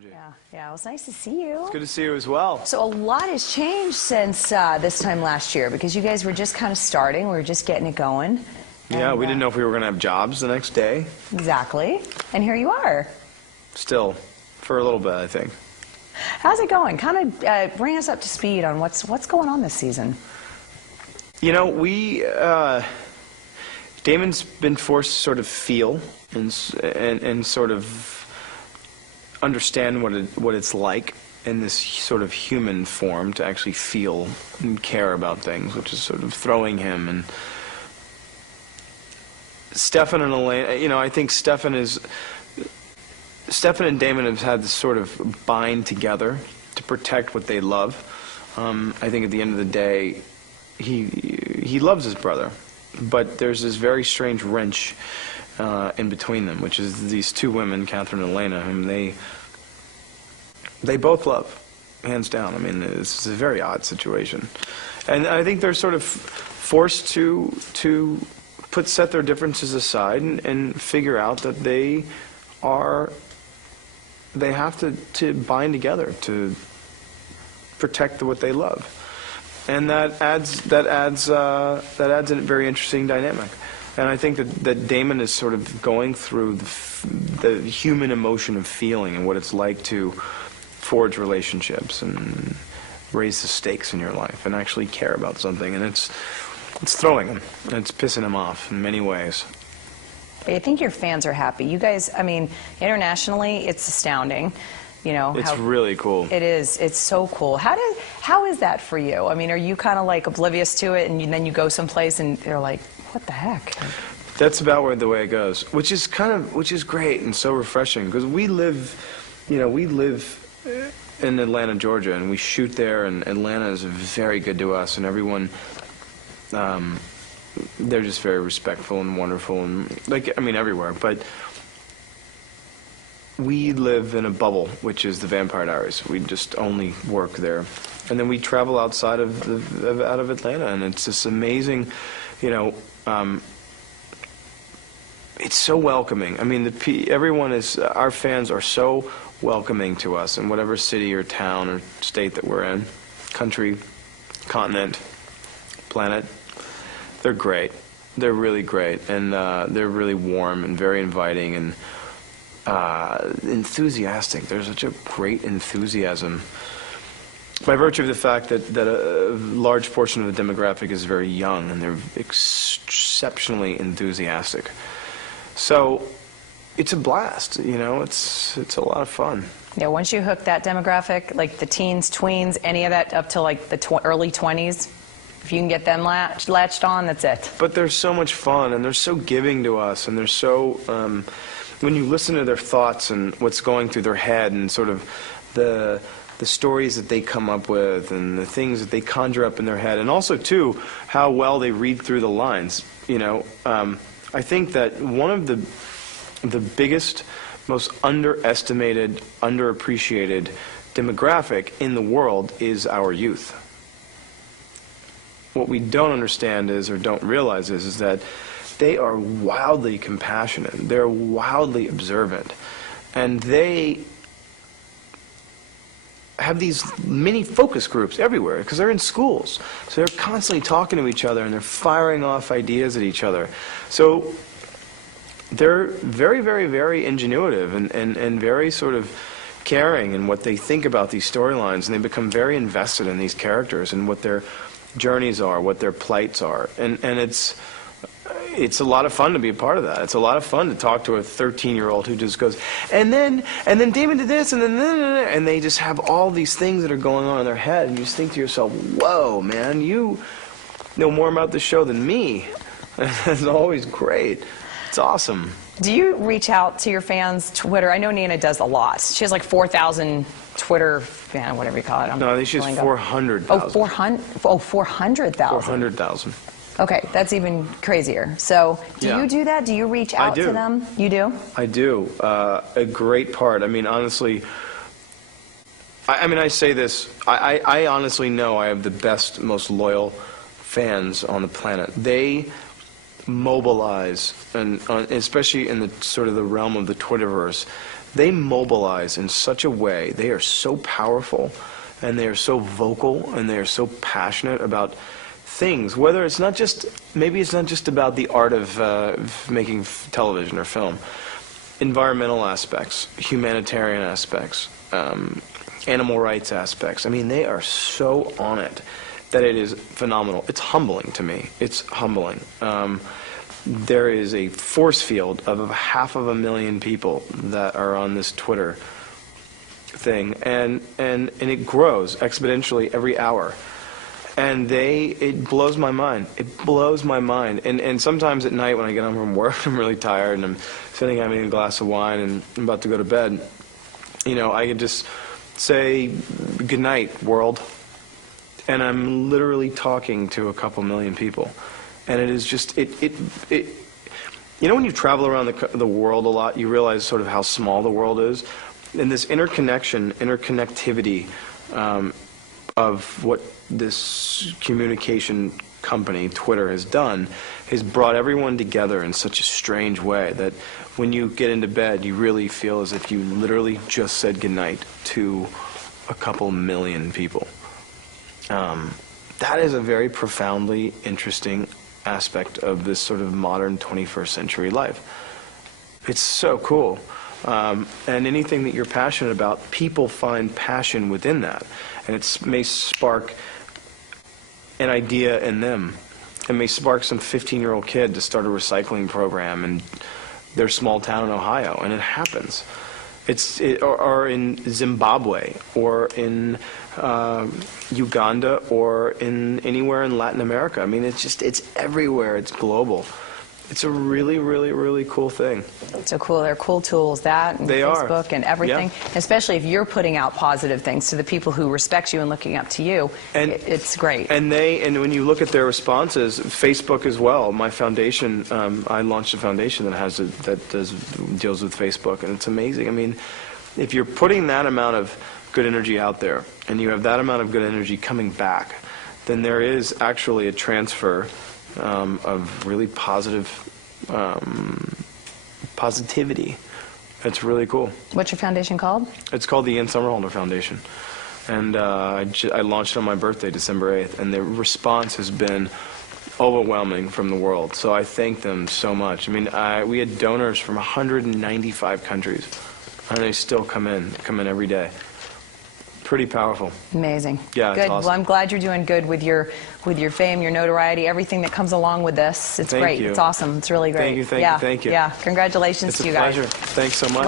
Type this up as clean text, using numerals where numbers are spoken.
energy. Yeah, it was nice to see you. It's good to see you as well. So a lot has changed since this time last year, because you guys were just kind of starting. We were just getting it going. Yeah, we didn't know if we were going to have jobs the next day. Exactly. And here you are. Still, for a little bit, I think. How's it going? Kind of bring us up to speed on what's going on this season. You know, Damon's been forced to sort of feel and sort of understand what it's like in this sort of human form to actually feel and care about things, which is sort of throwing him. And Stefan and Elena, you know, I think Stefan and Damon have had this sort of bind together to protect what they love. I think at the end of the day, he loves his brother, but there's this very strange wrench in between them, which is these two women, Catherine and Elena, whom they both love, hands down. I mean, it's a very odd situation, and I think they're sort of forced to set their differences aside and figure out that they have to bind together to protect what they love, and that adds a very interesting dynamic. And I think that Damon is sort of going through the human emotion of feeling and what it's like to forge relationships and raise the stakes in your life and actually care about something, and it's throwing him, and it's pissing him off in many ways. I think your fans are happy. You guys, I mean, internationally, it's astounding. You know, it's really cool. It is. It's so cool. How is that for you? I mean, are you kind of like oblivious to it, and then you go someplace and they're like, what the heck? That's about the way it goes, which is great and so refreshing, because we live in Atlanta, Georgia, and we shoot there, and Atlanta is very good to us, and everyone, they're just very respectful and wonderful, and everywhere. But we live in a bubble, which is the Vampire Diaries. We just only work there, and then we travel outside of Atlanta, and it's this amazing, you know. It's so welcoming. I mean, our fans are so welcoming to us in whatever city or town or state that we're in, country, continent, planet. They're great. They're really great, and they're really warm and very inviting and enthusiastic. There's such a great enthusiasm, by virtue of the fact that a large portion of the demographic is very young, and they're exceptionally enthusiastic. So it's a blast, you know. It's a lot of fun. Yeah, once you hook that demographic, like the teens, tweens, any of that up to like the early 20s, if you can get them latched on, that's it. But they're so much fun, and they're so giving to us, and they're so, when you listen to their thoughts and what's going through their head, and sort of the stories that they come up with, and the things that they conjure up in their head, and also too how well they read through the lines, you know. I think that one of the biggest, most underestimated, underappreciated demographic in the world is our youth. What we don't understand is, or don't realize is that they are wildly compassionate, they're wildly observant, and they have these mini focus groups everywhere because they're in schools. So they're constantly talking to each other, and they're firing off ideas at each other. So they're very, very, very ingenuitive and very sort of caring in what they think about these storylines, and they become very invested in these characters and what their journeys are, what their plights are. And it's a lot of fun to be a part of that. It's a lot of fun to talk to a 13-year-old who just goes, and then Damon did this, and they just have all these things that are going on in their head, and you just think to yourself, whoa, man, you know more about the show than me. It's always great. It's awesome. Do you reach out to your fans' Twitter? I know Nina does a lot. She has like 4,000 Twitter, whatever you call it. No, I think she has 400,000. Oh, 400,000. 400,000. Okay, that's even crazier. So, do you do that? Do you reach out to them? You do? I do. A great part. I mean, honestly, I say this. I honestly know I have the best, most loyal fans on the planet. They mobilize, and especially in the sort of the realm of the Twitterverse, they mobilize in such a way. They are so powerful, and they are so vocal, and they are so passionate about things. Whether it's not just, maybe it's not just about the art of making television or film. Environmental aspects, humanitarian aspects, animal rights aspects. I mean, they are so on it that it is phenomenal. It's humbling to me. It's humbling. There is a force field of 500,000 people that are on this Twitter thing, and it grows exponentially every hour. And it blows my mind. It blows my mind. And sometimes at night when I get home from work, I'm really tired, and I'm sitting having a glass of wine, and I'm about to go to bed. You know, I could just say, "Good night, world." And I'm literally talking to a couple million people. And it is just, you know, when you travel around the world a lot, you realize sort of how small the world is. And this interconnectivity of what this communication company, Twitter, has done, has brought everyone together in such a strange way that when you get into bed, you really feel as if you literally just said goodnight to a couple million people. That is a very profoundly interesting aspect of this sort of modern 21st century life. It's so cool. And anything that you're passionate about, people find passion within that. And it may spark an idea in them. It may spark some 15-year-old kid to start a recycling program in their small town in Ohio, and it happens. Or in Zimbabwe, or in Uganda, or in anywhere in Latin America. I mean, it's everywhere. It's global. It's a really, really, really cool thing. So cool. They're cool tools, that, and they Facebook are. and everything. Yeah. Especially if you're putting out positive things to the people who respect you and looking up to you. And it's great. And when you look at their responses, Facebook as well. My foundation, I launched a foundation that deals with Facebook, and it's amazing. I mean, if you're putting that amount of good energy out there, and you have that amount of good energy coming back, then there is actually a transfer of really positivity. It's really cool. What's your foundation called? It's called the Somerhalder Foundation. And I launched on my birthday, December 8th, and the response has been overwhelming from the world. So I thank them so much. I mean, we had donors from 195 countries, and they still come in every day. Pretty powerful. Amazing. Yeah, good. it's awesome. Well, I'm glad you're doing good with your fame, your notoriety, everything that comes along with this. It's Thank great. you. It's awesome. It's really great. Thank you. Yeah. Congratulations It's to you a guys. pleasure. Thanks so much.